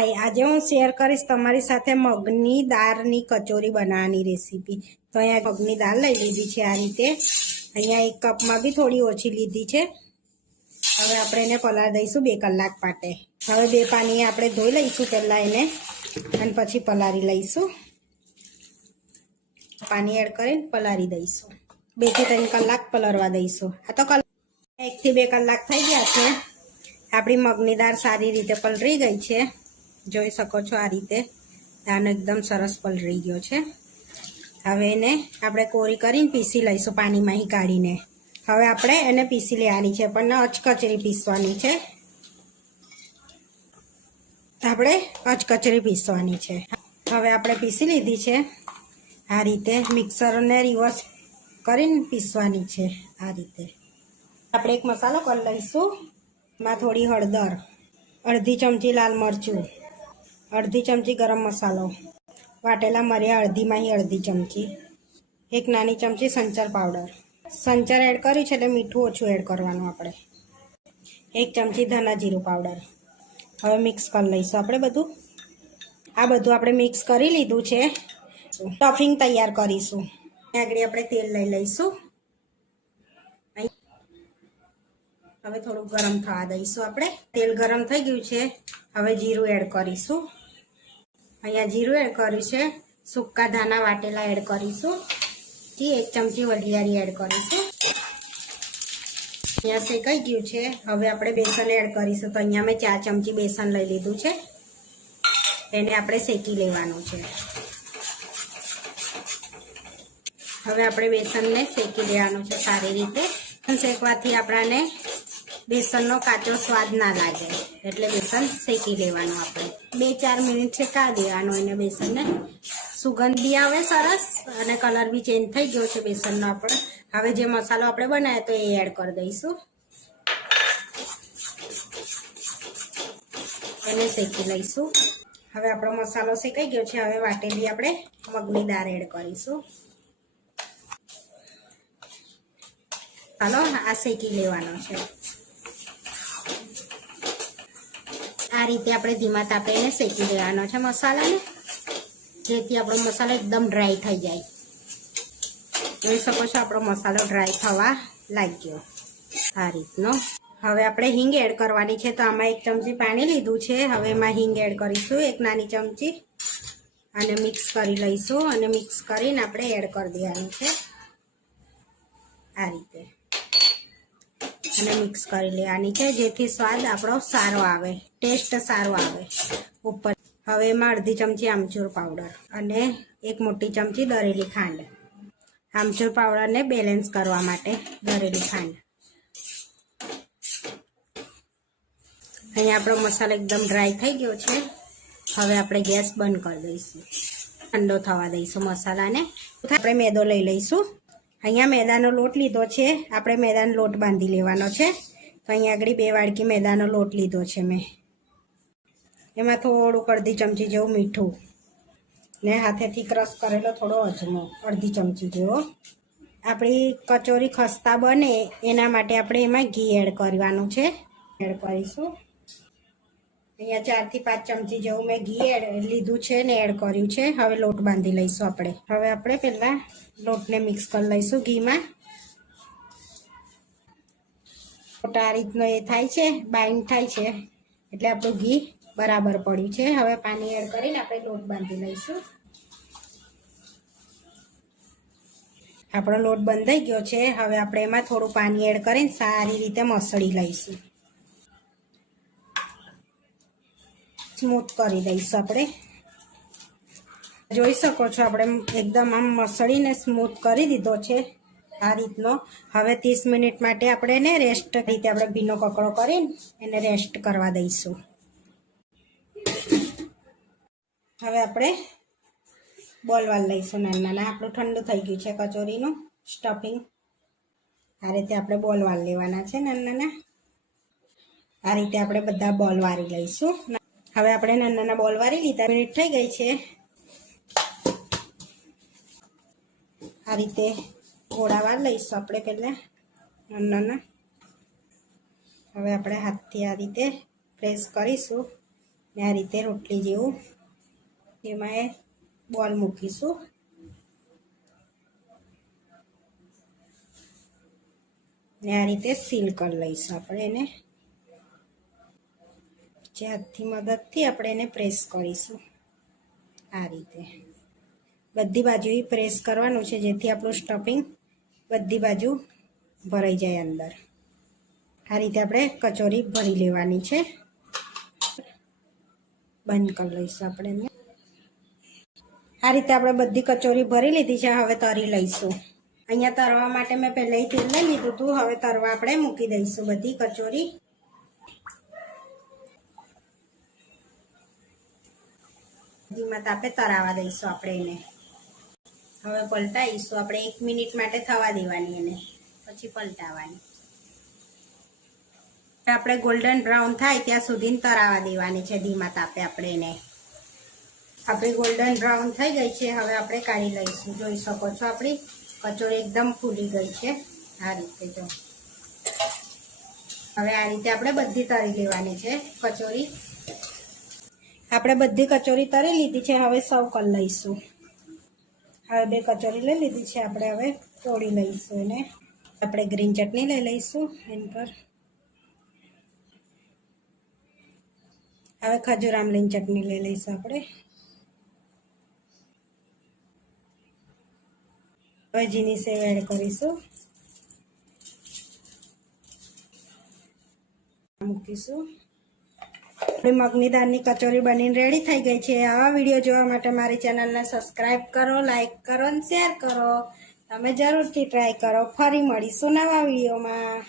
हाय आज हूँ शेर करीश तमारी साथे मगनी दाळनी कचोरी बनाववानी रेसिपी। तो अहींया मगनी दाळ लई लीधी छे आ रीते। अहींया एक कप में भी थोड़ी ओछी लीधी छे। हवे आपणे एने पलाळ दईशुं 2 कलाक माटे। हवे 2 पानी आपणे धोई लईशुं पहेला एने अने पछी पलाળી लईशुं। पानी एड करीने पलाળી दईशुं। 2 થી 3 कलाक पलळवा दईशुं। आ तो 1 થી 2 कलाक थई गया छे। आपणी मगनी दाळ सारी रीते पलળી गई छे। જોઈ શકો છો આ રીતે દાળ એકદમ સરસ પલળી ગયો છે। હવે એને આપણે કોરી કરીને પીસી લઈશું પાણીમાંથી કાઢીને। હવે આપણે એને પીસી લેવાની છે પણ અચકચરી પીસવાની છે। આપણે અચકચરી પીસવાની છે। હવે આપણે પીસી લીધી છે આ રીતે। મિક્સરને રિવર્સ કરીને પીસવાની છે આ રીતે। આપણે એક મસાલો કરી લઈશું। એમાં થોડી હળદર, અડધી ચમચી લાલ મરચું, अर्धी चमची गरम मसालो, वाटेला मरिया अर्धी माही अर्धी चमची, 1 नानी चमची संचर पाउडर। संचर एड करी छे एटले मीठुं ओछुं एड करवानुं आपणे। 1 चमची धना जीरुं पाउडर। हवे मिक्स करी लईशुं आपणे बधुं। आ बधुं आपणे मिक्स करी लीधुं छे। स्टफिंग तैयार करीशुं। आगळ आपणे तेल लई लईशुं। हवे थोड़ुं गरम थवा दईशुं आपणे। तेल गरम थई गयुं छे। हवे जीरुं एड करीशुं। अहींया जीरुं एड कर्युं छे। सूका धाना वाटेला एड करीशुं। 1 चमची वरियाળી एड करीशुं। अहींया शेकाई गयुं छे। हवे आपणे बेसन एड करीशुं। तो अहींया मैं 4 चमची बेसन लई लीधुं छे। एने आपणे शेकी लेवानुं छे। हवे आपणे बेसनने शेकी लेवानुं छे सारी रीते। शेकवाथी आपणाने बेसननो काचो स्वाद ना लागे एटले बेसन शेकी लेवानुं आपणे। 2-4 मिनिट शेकावी देवानुं एने बेसनने। सुगंध बी आवे सरस अने कलर बी चेन्ज थई गयो छे बेसननो आपणे। हवे जे मसालो आपणे बनाव्यो तो ए एड कर दईशुं। एने शेकी लईशुं। हवे आपणो मसालो शेकाई गयो छे। हवे वाटेली आपणे मगनी दाळ एड करीशुं। चालो आ शेकी लेवानो छे। आ रीते आपणे धीमा तापे एने शेकी लेवानो छे मसालाने, जेथी आपणो मसालो एकदम ड्राय थई जाय। જોઈ શકો છો આપણો મસાલો ડ્રાય થવા લાગ્યો આ રીતનો। હવે આપણે હિંગ એડ કરવાની છે। તો આમાં 1 ચમચી પાણી લીધું છે। હવે એમાં હિંગ એડ કરીશું 1 નાની ચમચી અને મિક્સ કરી લઈશું અને મિક્સ કરીને આપણે એડ કરી દેવાનું છે આ રીતે। અને મિક્સ કરી લેવાની છે જેથી સ્વાદ આપણો સારો આવે, ટેસ્ટ સારો આવે ઉપર। હવે એમાં અડધી ચમચી આમચૂર પાવડર અને 1 મોટી ચમચી દળેલી ખાંડ। આમચૂર પાવડરને બેલેન્સ કરવા માટે દળેલી ખાંડ। અહીંયા આપણો મસાલો એકદમ ડ્રાય થઈ ગયો છે। હવે આપણે ગેસ બંધ કરી દઈશું। ઠંડો થવા દઈશું મસાલાને। આપણે મેદો લઈ લઈશું। અહીંયા મેદાનો લોટ લીધો છે। આપણે મેદાનો લોટ બાંધી લેવાનો છે। તો અહીંયા આગળ 2 વાડકી મેદાનો લોટ લીધો છે મેં। એમાં થોડુંક અડધી ચમચી જેવું મીઠું ને હાથેથી ક્રશ કરેલો થોડો અજમો અડધી ચમચી જેવો। આપણી કચોરી ખસ્તા બને એના માટે આપણે એમાં ઘી એડ કરવાનું છે। એડ કરીશું। અહીંયા 4 થી 5 ચમચી જેવું મેં ઘી એડ લીધું છે ને એડ કર્યું છે। હવે લોટ બાંધી લઈશું આપણે। હવે આપણે પહેલા લોટને મિક્સ કરી લઈશું ઘીમાં। લોટ આ રીતનો એ થાય છે, બાઇન્ડ થાય છે એટલે આપણું ઘી બરાબર પડ્યું છે। હવે પાણી એડ કરીને આપણે લોટ બાંધી લઈશું। આપણો લોટ બંધાઈ ગયો છે। હવે આપણે એમાં થોડું પાણી એડ કરીને સારી રીતે મસળી લઈશું। સ્મૂથ કરી દઈશું આપણે। જોઈ શકો છો આપણે એકદમ આમ મસળીને સ્મૂથ કરી દીધો છે આ રીતનો। હવે 30 મિનિટ માટે આપણે એને રેસ્ટ રીતે આપણે ભીનો કકડો કરીને એને રેસ્ટ કરવા દઈશું। હવે આપણે બોલ વાળ લઈશું નાના નાના। આપણું ઠંડુ થઈ ગયું છે કચોરીનું સ્ટફિંગ। આ રીતે આપણે બોલ વાળ લેવાના છે નાના નાના। આ રીતે આપણે બધા બોલ વાળી લઈશું। હવે આપણે નાના નાના બોલ વાળી લીધા। મિનિટ થઈ ગઈ છે। આ રીતે ગોળા વાળ લઈશું આપણે પહેલા નાના નાના। હવે આપણે હાથથી આ રીતે પ્રેસ કરીશું ને આ રીતે રોટલી જેવું એમાં એ બોલ મૂકીશું. ને આ રીતે સીલ કરી લઈશું આપણે એને. જે હાથની મદદથી આપણે એને પ્રેસ કરીશું આ રીતે. બધી બાજુ પ્રેસ કરવાનું છે જેથી આપણું સ્ટફિંગ બધી બાજુ ભરાઈ જાય અંદર. આ રીતે આપણે કચોરી ભરી લેવાની છે. બંધ કરી લઈશું આપણે એને. આ રીતે આપણે બધી કચોરી ભરી લીધી છે. હવે તરી લઈશું. અહીંયા તરવા માટે મેં પહેલાં તેલ લઈ લીધું હતું. હવે તરવા આપણે મૂકી દઈશું બધી કચોરી. ધીમા તાપે તરાવા દઈશું આપણે એને. હવે પલટાવીશું આપણે. 1 મિનિટ માટે થવા દેવાની એને, પછી પલટાવાની. આપણે ગોલ્ડન બ્રાઉન થાય ત્યાં સુધી તરાવા દેવાની છે ધીમા તાપે આપણે એને. આપણી ગોલ્ડન બ્રાઉન થઈ ગઈ છે. હવે આપણે કાઢી લઈશું. જોઈ શકો છો આપણી કચોરી એકદમ ફૂલી ગઈ છે આ રીતે. જો હવે આ રીતે આપણે બધી તરી લેવાની છે કચોરી. આપણે બધી કચોરી તરી લીધી છે. હવે સર્વ કરી લઈશું. હવે 2 કચોરી લઈ લીધી છે આપણે. હવે તોડી લઈશું એને. આપણે ગ્રીન ચટણી લઈ લઈશું એની પર. હવે ખજૂર આમલીની ચટણી લઈ લઈશું આપણે. હવે ઝીણી સેવ એડ કરીશું. મૂકીશું. આપણી મગની દાળની કચોરી બનીને રેડી થઈ ગઈ છે. આવા વિડીયો જોવા માટે મારી ચેનલને સબસ્ક્રાઈબ કરો, લાઈક કરો અને શેર કરો. તમે જરૂરથી ટ્રાય કરો. ફરી મળીશું નવા વિડીયોમાં.